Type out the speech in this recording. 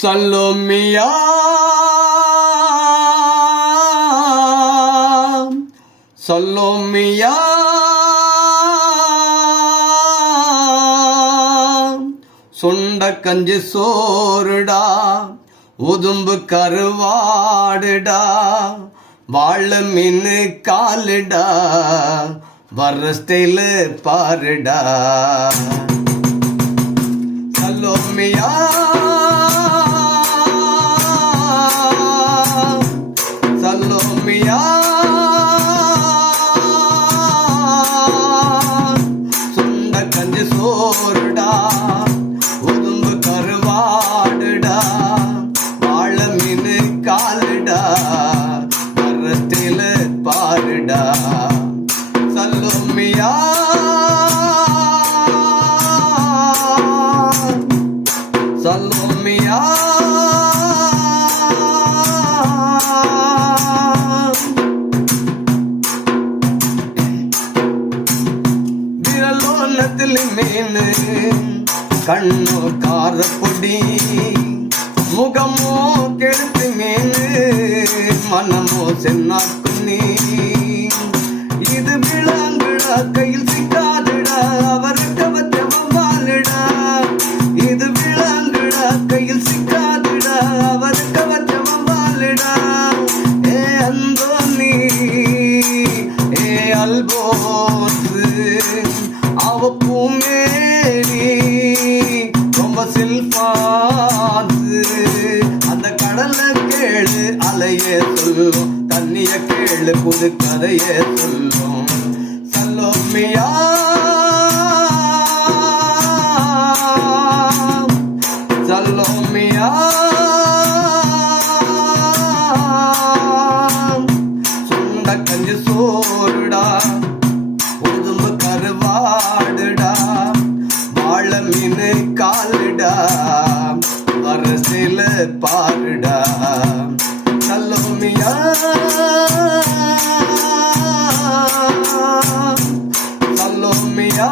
சல்லோமியா சல்லோமியா சுண்ட கஞ்சி சோறுடா உதும்பு கருவாடுடா வாழ மீன் காலுடா வர்ற ஸ்டைலு பாருடா சல்லோமியா சல்லோமியா சுண்ட கஞ்சி சோறுடா உதும்பு கருவாடுடா வாழ மீன் காலுடா வர்ற ஸ்டைலு பாருடா சல்லோமியா சல்லோமியா விரலோனத்தில் மீன் கண்ணோ காரப்பொடி முகமோ கெடுத்து மீன் மனமோ சென்னாக்குனி இது விளாங்குடா கையில் சிக்காதுடா அவருக்கு வச்சவாளுடா இது விளாங்குடா கையில் சிக்காதுடா அவருக்கு வச்சவாளுடா ஏ அந்தோனி ஏ அல்போசு அவ பூமேரி ரொம்ப சில்பாசு அந்த கடலை கேளு அலையே சொல்லும் தண்ணிய கேளு புது கதையே சொல்லும் சல்லோமியா சல்லோமியா சுண்ட கஞ்சி சோறுடா உதும்பு கருவாடுடா வாழ மீன் காலுடா வரசில பாருடா சல்லோமியா சல்லோமியா